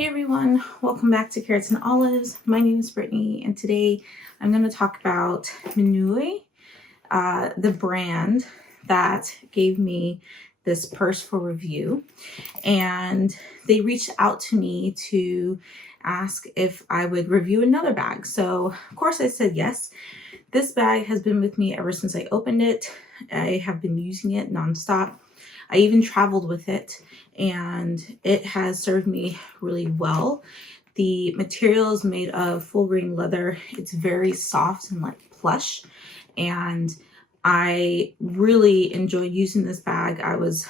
Hey everyone, welcome back to Carrots and Olives. My name is Brittany, and today I'm going to talk about Minooy, the brand that gave me this purse for review. And they reached out to me to ask if I would review another bag. So, of course, I said yes. This bag has been with me ever since I opened it. I have been using it nonstop. I even traveled with it, and it has served me really well. The material is made of full grain leather. It's very soft and like plush, and I really enjoyed using this bag. I was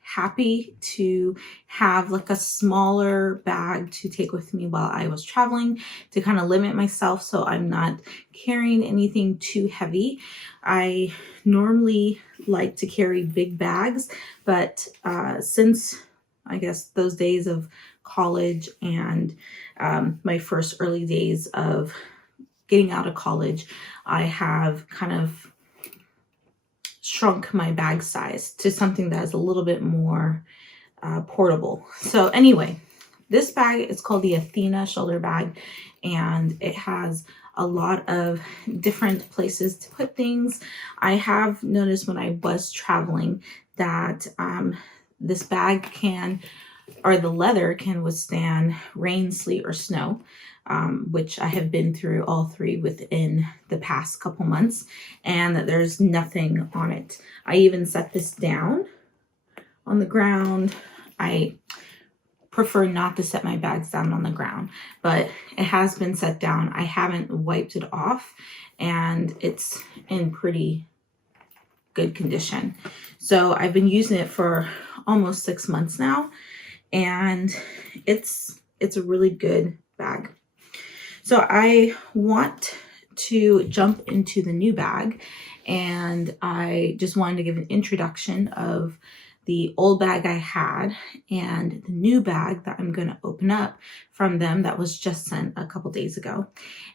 happy to have like a smaller bag to take with me while I was traveling to kind of limit myself so I'm not carrying anything too heavy. I normally like to carry big bags, but since I guess those days of college and my first early days of getting out of college, I have kind of shrunk my bag size to something that is a little bit more portable. So anyway, this bag is called the Athena shoulder bag, and it has a lot of different places to put things. I have noticed when I was traveling that this bag can, or the leather can withstand rain, sleet, or snow. Which I have been through all three within the past couple months, and that there's nothing on it. I even set this down on the ground. I prefer not to set my bags down on the ground, but it has been set down. I haven't wiped it off, and it's in pretty good condition. So I've been using it for almost 6 months now, and it's a really good bag. So I want to jump into the new bag, and I just wanted to give an introduction of the old bag I had and the new bag that I'm going to open up from them that was just sent a couple days ago.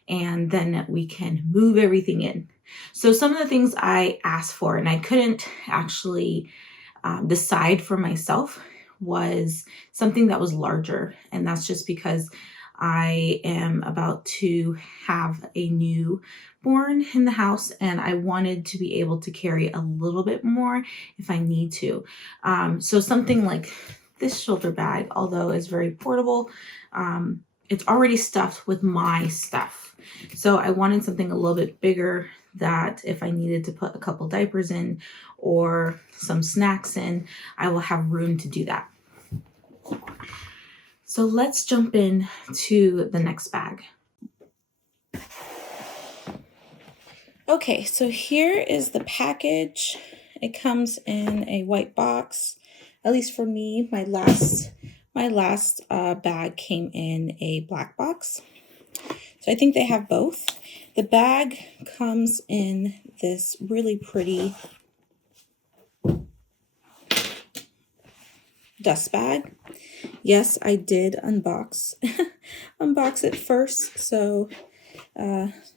And then we can move everything in. So some of the things I asked for and I couldn't actually decide for myself was something that was larger. And that's just because I am about to have a newborn in the house, and I wanted to be able to carry a little bit more if I need to. So something like this shoulder bag, although is very portable, it's already stuffed with my stuff. So I wanted something a little bit bigger that if I needed to put a couple diapers in or some snacks in, I will have room to do that. So let's jump in to the next bag. Okay, so here is the package. It comes in a white box. At least for me, my last bag came in a black box. So I think they have both. The bag comes in this really pretty dust bag. Yes, I did unbox it first, so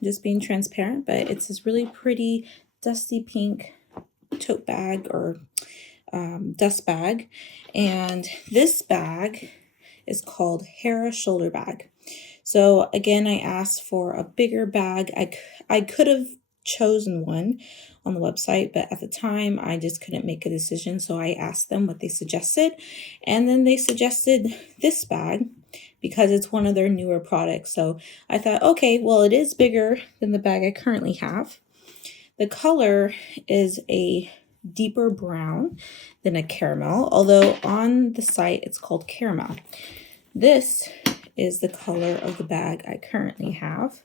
just being transparent, but it's this really pretty dusty pink tote bag or dust bag, and this bag is called Hera shoulder bag. So again, I asked for a bigger bag. I could have chosen one on the website, but at the time I just couldn't make a decision, so I asked them what they suggested, and then they suggested this bag because it's one of their newer products. So I thought, okay, well, it is bigger than the bag I currently have. The color is a deeper brown than a caramel, although on the site it's called caramel. This is the color of the bag I currently have.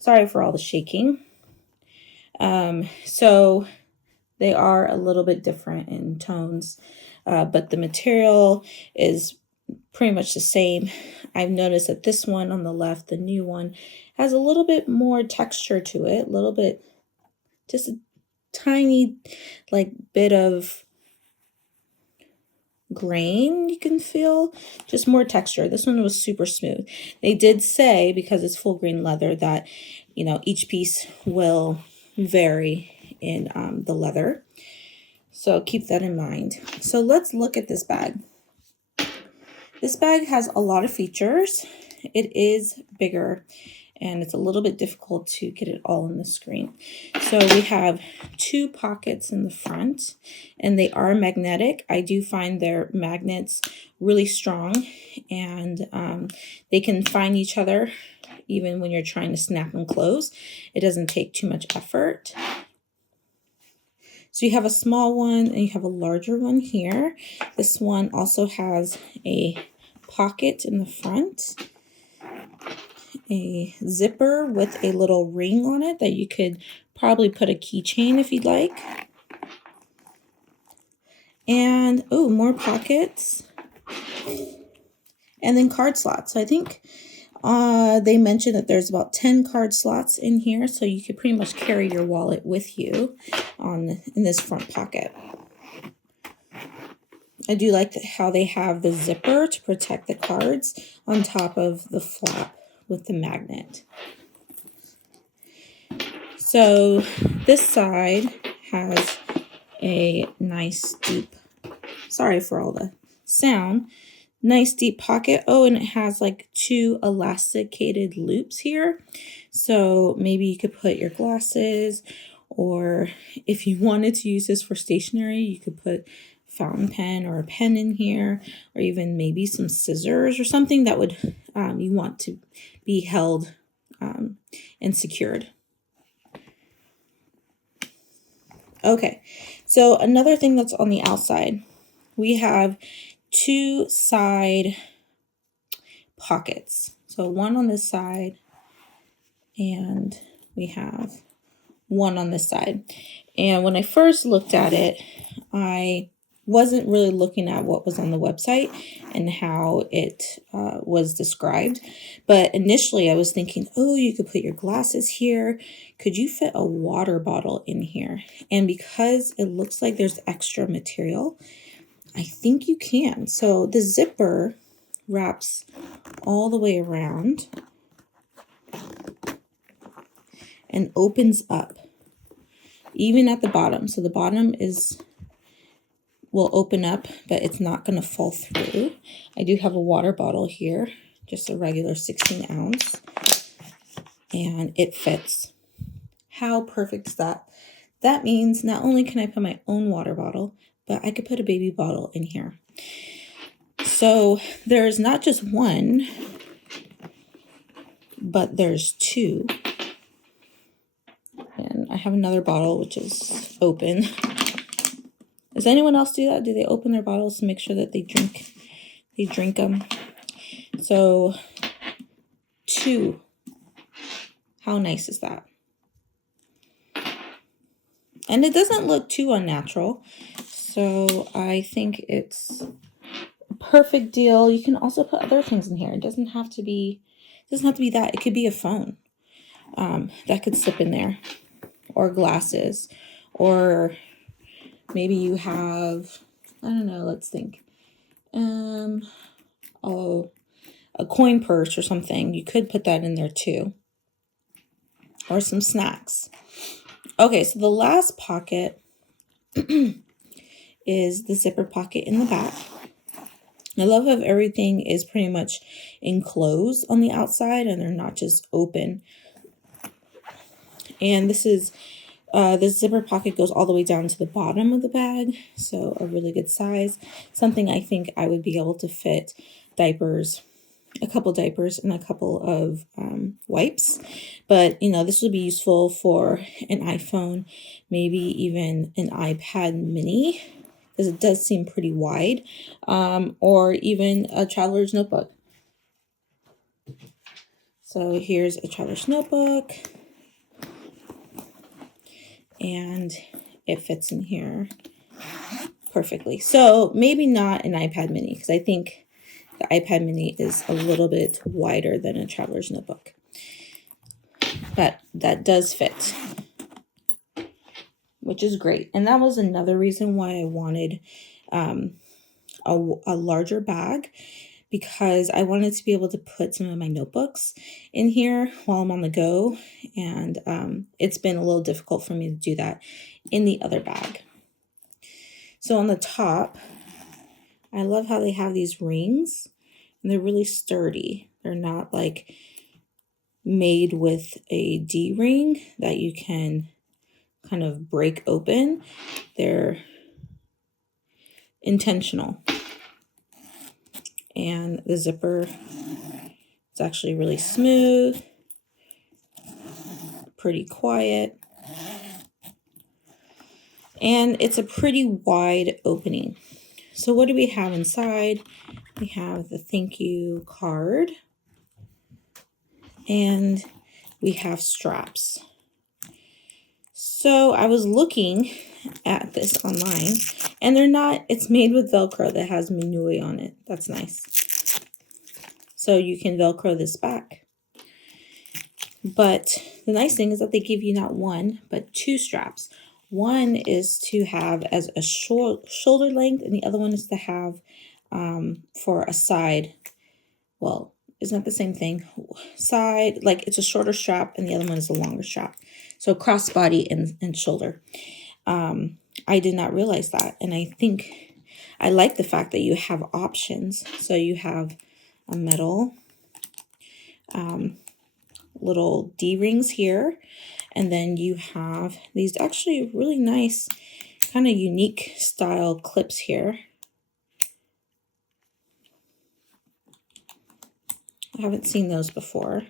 Sorry for all the shaking. So they are a little bit different in tones, but the material is pretty much the same. I've noticed that this one on the left, the new one, has a little bit more texture to it, a little bit, just a tiny like bit of grain you can feel, just more texture. This one was super smooth. They did say, because it's full grain leather, that each piece will vary in the leather, so keep that in mind. So let's look at this bag. This bag has a lot of features. It is bigger and it's a little bit difficult to get it all on the screen. So we have 2 pockets in the front and they are magnetic. I do find their magnets really strong and they can find each other even when you're trying to snap them closed. It doesn't take too much effort. So you have a small one and you have a larger one here. This one also has a pocket in the front, a zipper with a little ring on it that you could probably put a keychain if you'd like. And, oh, more pockets. And then card slots. So I think they mentioned that there's about 10 card slots in here, so you could pretty much carry your wallet with you in this front pocket. I do like how they have the zipper to protect the cards on top of the flap with the magnet. So this side has a nice deep, sorry for all the sound, nice deep pocket. Oh, and it has like 2 elasticated loops here. So maybe you could put your glasses, or if you wanted to use this for stationery, you could put fountain pen or a pen in here, or even maybe some scissors or something that would you want to be held and secured. Okay, so another thing that's on the outside, we have 2 side pockets. So one on this side and we have one on this side. And when I first looked at it, I wasn't really looking at what was on the website and how it was described. But initially I was thinking, oh, you could put your glasses here. Could you fit a water bottle in here? And because it looks like there's extra material, I think you can. So the zipper wraps all the way around and opens up even at the bottom. So the bottom will open up, but it's not going to fall through. I do have a water bottle here, just a regular 16 ounce, and it fits. How perfect is that? That means not only can I put my own water bottle, but I could put a baby bottle in here. So there's not just one, but there's 2. And I have another bottle which is open. Does anyone else do that? Do they open their bottles to make sure that they drink them? So 2. How nice is that? And it doesn't look too unnatural. So I think it's a perfect deal. You can also put other things in here. It doesn't have to be that. It could be a phone that could slip in there, or glasses, or maybe you have, I don't know, let's think. A coin purse or something. You could put that in there too. Or some snacks. Okay, so the last pocket is the zipper pocket in the back. I love how everything is pretty much enclosed on the outside and they're not just open. And this zipper pocket goes all the way down to the bottom of the bag, so a really good size. Something I think I would be able to fit diapers, a couple diapers and a couple of wipes. But, this would be useful for an iPhone, maybe even an iPad mini, because it does seem pretty wide, or even a traveler's notebook. So here's a traveler's notebook, and it fits in here perfectly. So maybe not an iPad mini, because I think the iPad mini is a little bit wider than a traveler's notebook. But that does fit, which is great. And that was another reason why I wanted a larger bag, because I wanted to be able to put some of my notebooks in here while I'm on the go. And it's been a little difficult for me to do that in the other bag. So on the top, I love how they have these rings and they're really sturdy. They're not like made with a D-ring that you can kind of break open. They're intentional. And the zipper, it's actually really smooth, pretty quiet, and it's a pretty wide opening. So what do we have inside? We have the thank you card, and we have straps. So I was looking at this online, and they're not, it's made with Velcro that has Minooy on it. That's nice. So you can Velcro this back. But the nice thing is that they give you not one, but two straps. One is to have as a shoulder length, and the other one is to have for a side. Well, isn't that the same thing? Side, like it's a shorter strap, and the other one is a longer strap. So crossbody and shoulder. I did not realize that, and I think I like the fact that you have options. So you have a metal little D-rings here, and then you have these actually really nice kind of unique style clips here. I haven't seen those before,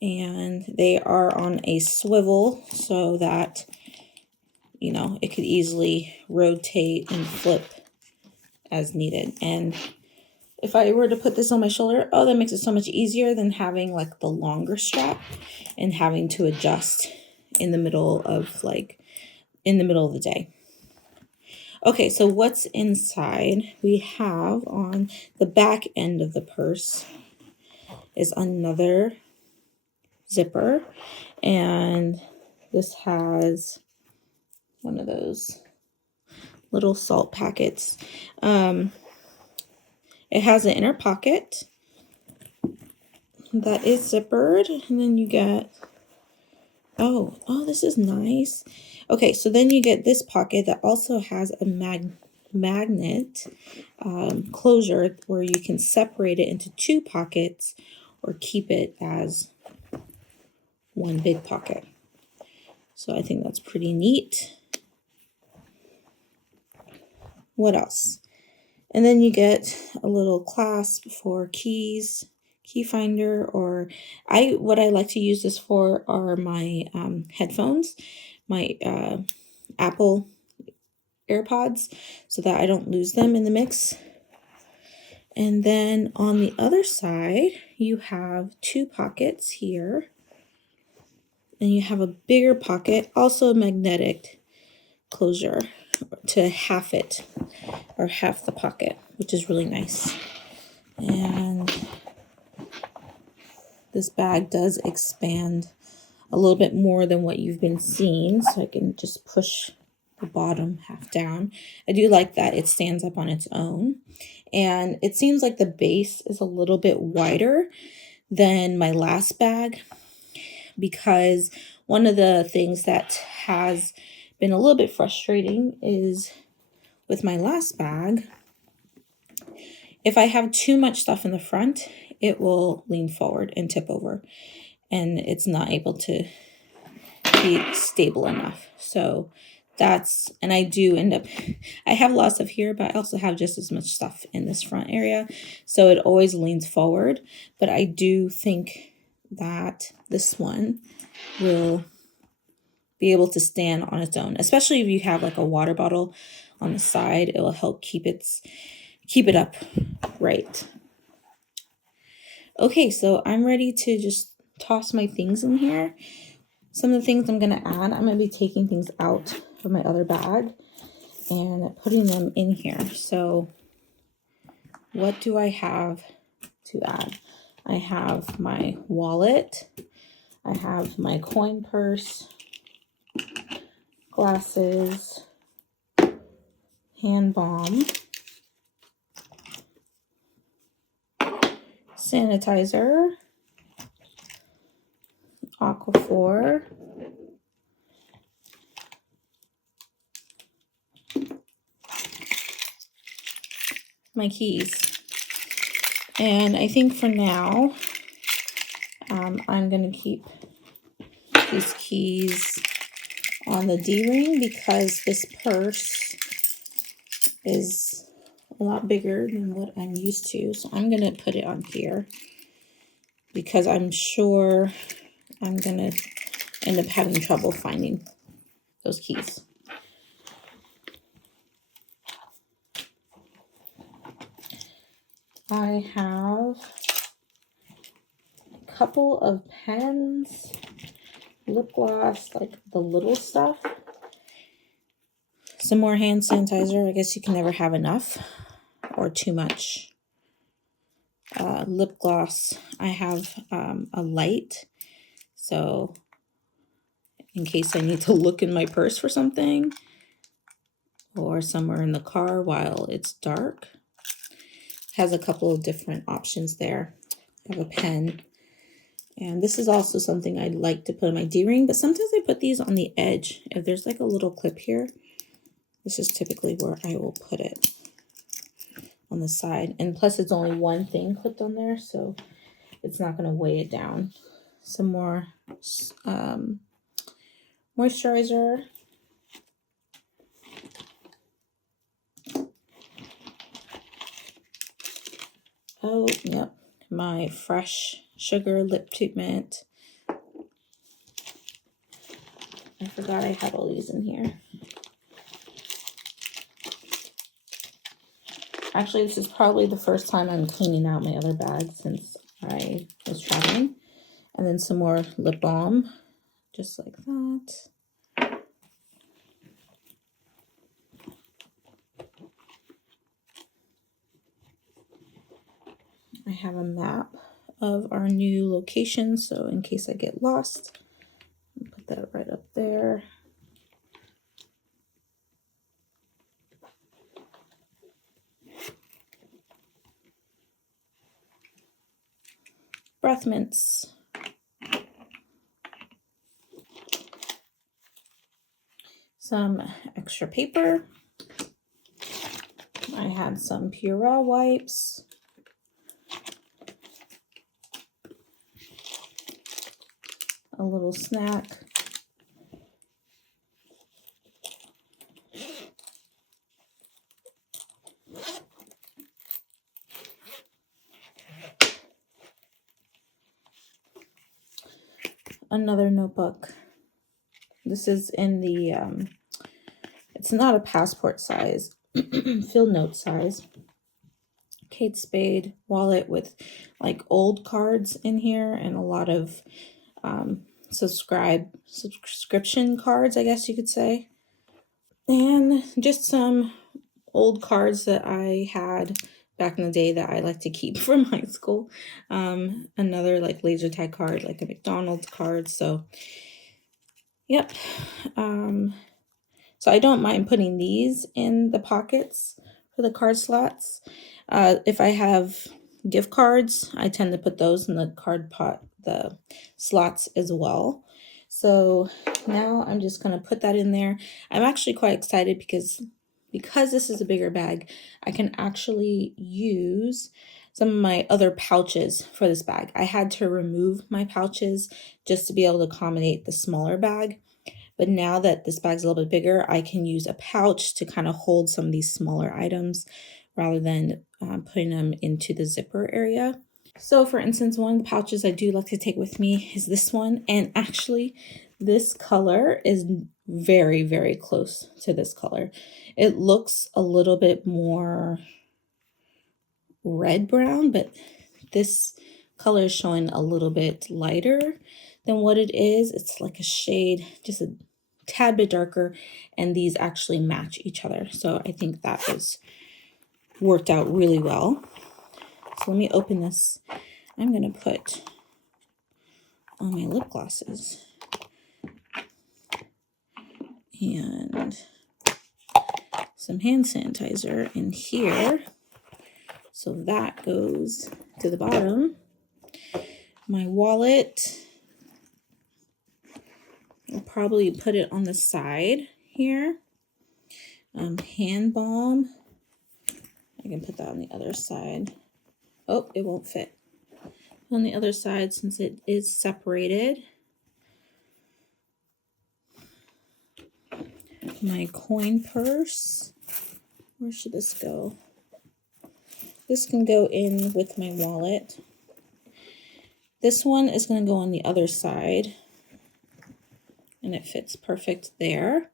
and they are on a swivel so that, you know, it could easily rotate and flip as needed. And if I were to put this on my shoulder, oh, that makes it so much easier than having like the longer strap and having to adjust in the middle of the day. Okay, so what's inside? We have on the back end of the purse is another zipper, and this has one of those little salt packets. It has an inner pocket that is zippered, and then you get, oh, this is nice. Okay, so then you get this pocket that also has a magnet closure where you can separate it into two pockets or keep it as one big pocket. So I think that's pretty neat. What else? And then you get a little clasp for keys, key finder, or what I like to use this for are my headphones, my Apple AirPods, so that I don't lose them in the mix. And then on the other side, you have two pockets here, and you have a bigger pocket, also a magnetic closure to half it, or half the pocket, which is really nice. And this bag does expand a little bit more than what you've been seeing, so I can just push the bottom half down. I do like that it stands up on its own, and it seems like the base is a little bit wider than my last bag, because one of the things that has been a little bit frustrating is with my last bag, if I have too much stuff in the front, it will lean forward and tip over, and it's not able to be stable enough. So that's, and I do end up, I have lots of here, but I also have just as much stuff in this front area. So it always leans forward, but I do think that this one will be able to stand on its own, especially if you have like a water bottle on the side. It will help keep it up right. Okay, so I'm ready to just toss my things in here. Some of the things I'm going to add, I'm going to be taking things out of my other bag and putting them in here. So what do I have to add? I have my wallet. I have my coin purse, glasses, hand balm, sanitizer, Aquaphor, my keys. And I think for now, I'm going to keep these keys on the D-ring because this purse is a lot bigger than what I'm used to. So I'm going to put it on here because I'm sure I'm going to end up having trouble finding those keys. I have a couple of pens, lip gloss, like the little stuff. Some more hand sanitizer. I guess you can never have enough or too much. Lip gloss. I have a light. So in case I need to look in my purse for something or somewhere in the car while it's dark. Has a couple of different options there. I have a pen. And this is also something I'd like to put in my D-ring, but sometimes I put these on the edge. If there's like a little clip here, this is typically where I will put it, on the side. And plus it's only one thing clipped on there, so it's not going to weigh it down. Some more moisturizer. Oh, yep. My Fresh Sugar lip treatment. I forgot I had all these in here. Actually, this is probably the first time I'm cleaning out my other bag since I was traveling. And then some more lip balm, just like that. I have a map of our new location, so in case I get lost, I'll put that right up there. Breath mints. Some extra paper. I had some Purell wipes. A little snack. Another notebook. This is in the, it's not a passport size, field note size. Kate Spade wallet with like old cards in here and a lot of subscription cards, I guess you could say. And just some old cards that I had back in the day that I like to keep from high school. Another like laser tag card, like a McDonald's card. So, yep. So I don't mind putting these in the pockets for the card slots. If I have gift cards, I tend to put those in the slots as well. So now I'm just going to put that in there. I'm actually quite excited because this is a bigger bag, I can actually use some of my other pouches for this bag. I had to remove my pouches just to be able to accommodate the smaller bag. But now that this bag's a little bit bigger, I can use a pouch to kind of hold some of these smaller items rather than putting them into the zipper area. So for instance, one of the pouches I do like to take with me is this one. And actually, this color is very, very close to this color. It looks a little bit more red-brown, but this color is showing a little bit lighter than what it is. It's like a shade, just a tad bit darker, and these actually match each other. So I think that was worked out really well. So let me open this. I'm going to put on my lip glosses and some hand sanitizer in here. So that goes to the bottom. My wallet, I'll probably put it on the side here. Hand balm, I can put that on the other side. Oh, it won't fit. On the other side, since it is separated, my coin purse. Where should this go? This can go in with my wallet. This one is going to go on the other side, and it fits perfect there.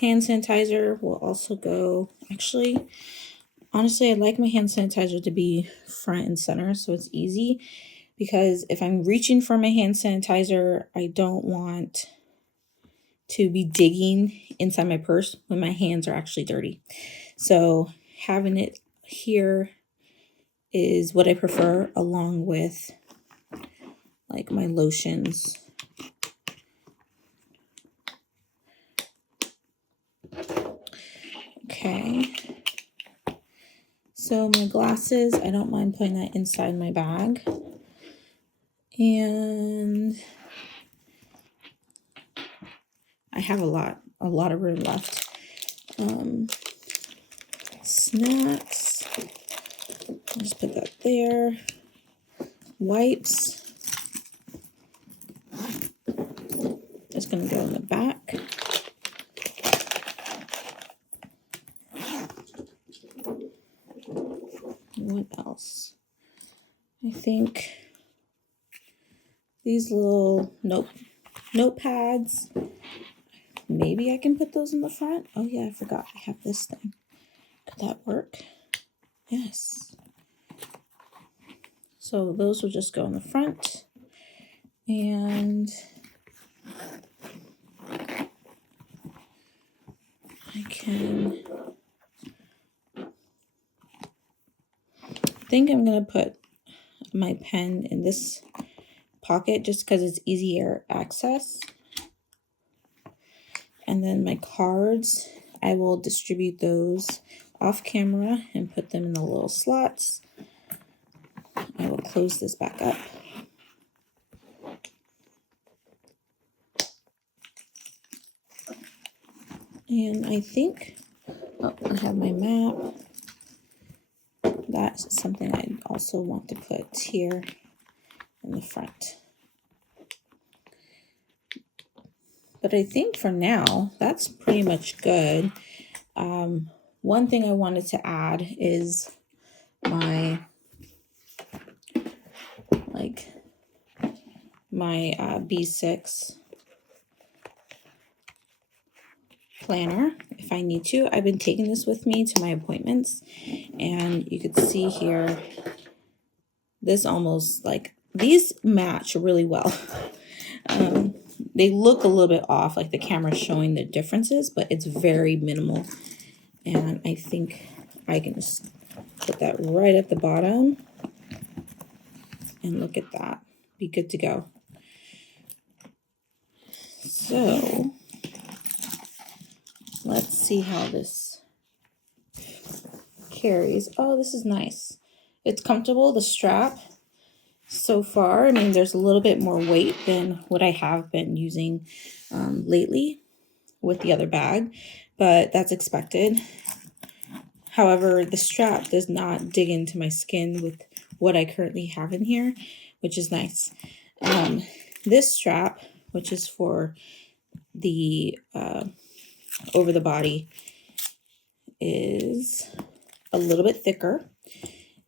Hand sanitizer will also go, actually, honestly, I like my hand sanitizer to be front and center so it's easy, because if I'm reaching for my hand sanitizer, I don't want to be digging inside my purse when my hands are actually dirty. So having it here is what I prefer, along with like my lotions. Okay. So my glasses, I don't mind putting that inside my bag. And I have a lot of room left. Snacks, I'll just put that there. Wipes, it's gonna go in the back. What else? I think these little notepads, maybe I can put those in the front. Oh yeah, I forgot I have this thing. Could that work? Yes. So those will just go in the front. And I think I'm going to put my pen in this pocket just because it's easier access. And then my cards, I will distribute those off camera and put them in the little slots. I will close this back up. And I think, I have my map. That's something I also want to put here in the front. But I think for now, that's pretty much good. One thing I wanted to add is my B6 planner if I need to. I've been taking this with me to my appointments, and you could see here, this almost like, these match really well. They look a little bit off, like the camera's showing the differences, but it's very minimal. And I think I can just put that right at the bottom. And look at that. Be good to go. So let's see how this carries. Oh, this is nice. It's comfortable, the strap. So far, I mean, there's a little bit more weight than what I have been using lately with the other bag, but that's expected. However, the strap does not dig into my skin with what I currently have in here, which is nice. This strap, which is for the over the body, is a little bit thicker.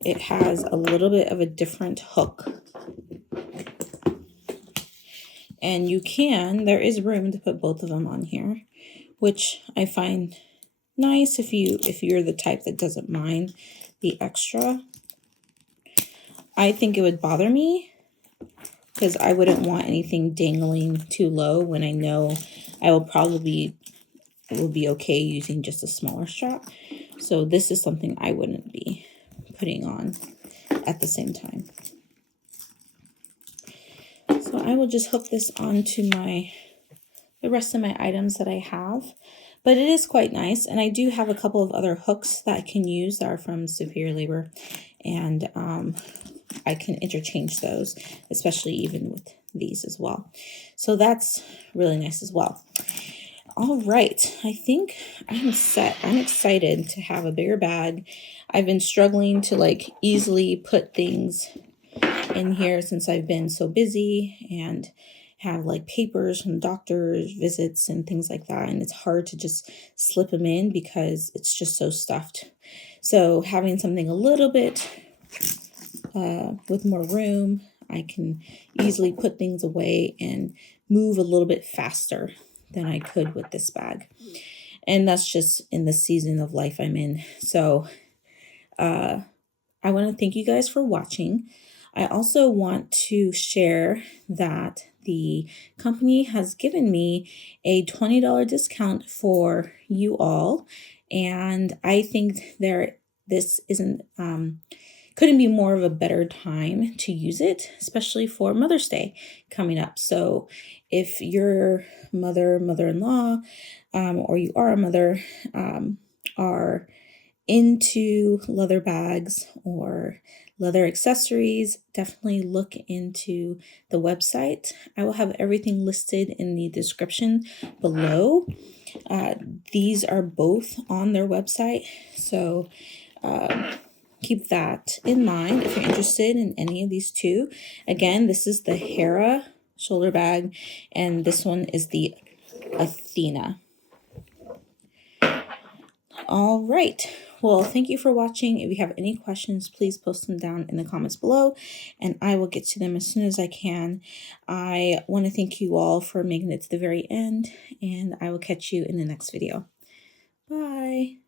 It has a little bit of a different hook. And there is room to put both of them on here, which I find nice if you're the type that doesn't mind the extra. I think it would bother me because I wouldn't want anything dangling too low when I know it will be okay using just a smaller strap. So this is something I wouldn't be putting on at the same time. So I will just hook this onto the rest of my items that I have. But it is quite nice, and I do have a couple of other hooks that I can use that are from Superior Labor, and I can interchange those, especially even with these as well. So that's really nice as well. All right, I think I'm set. I'm excited to have a bigger bag. I've been struggling to like easily put things in here since I've been so busy and have like papers from doctors visits and things like that, and it's hard to just slip them in because it's just so stuffed. So having something a little bit with more room, I can easily put things away and move a little bit faster than I could with this bag. And that's just in the season of life I'm in. So I want to thank you guys for watching. I also want to share that the company has given me a $20 discount for you all. And I think this isn't couldn't be more of a better time to use it, especially for Mother's Day coming up. So if your mother-in-law, or you are a mother, are into leather bags or leather accessories, definitely look into the website. I will have everything listed in the description below. These are both on their website, so keep that in mind if you're interested in any of these two. Again, this is the Hera shoulder bag, and this one is the Athena. All right. Well, thank you for watching. If you have any questions, please post them down in the comments below, and I will get to them as soon as I can. I want to thank you all for making it to the very end, and I will catch you in the next video. Bye.